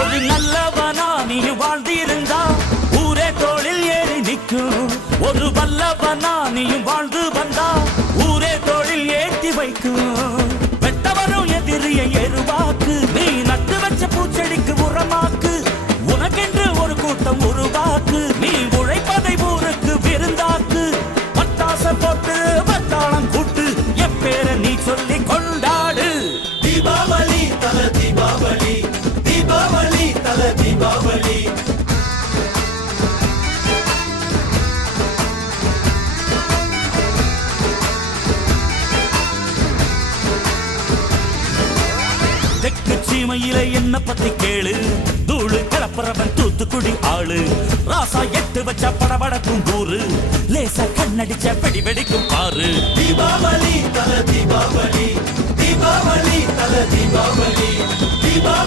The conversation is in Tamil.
ஒரு நல்லவனா நீ வாழ்ந்திருந்தா ஊரே தோளில் ஏறி நிற்கும். ஒரு வல்லவனா நீயும் வாழ்ந்து வந்தா ஊரே தோளில் ஏற்றி வைக்கும். வெட்டவரும் எதிரியை எருவாக்கு, நீ நட்டு வச்ச பூச்செடிக்கு உரமாக்கு. உனக்கென்று ஒரு கூட்டம் உருவாக்கு, நீ உழைப்பதை ஊருக்கு விருந்தாக்கு. பட்டாச போட்டு பட்டாளம் கூட்டு, எப்பேர நீ சொல்லி கொண்டாடு. தீபாவளி தல தீபாவளி, தீபாவளி தல தீபாவளி. தெற்கு சீமையில என்ன பத்தி கேளு, தூளு கிளப்புறவன் தூத்துக்குடி ஆளு. ராசா எட்டு வச்ச படபடக்கும் கூறு, லேசா கண்ணடிச்ச வெடி வெடிக்கும் பாரு. தீபாவளி தல தீபாவளி, தீபாவளி தல தீபாவளி, தீபாவளி.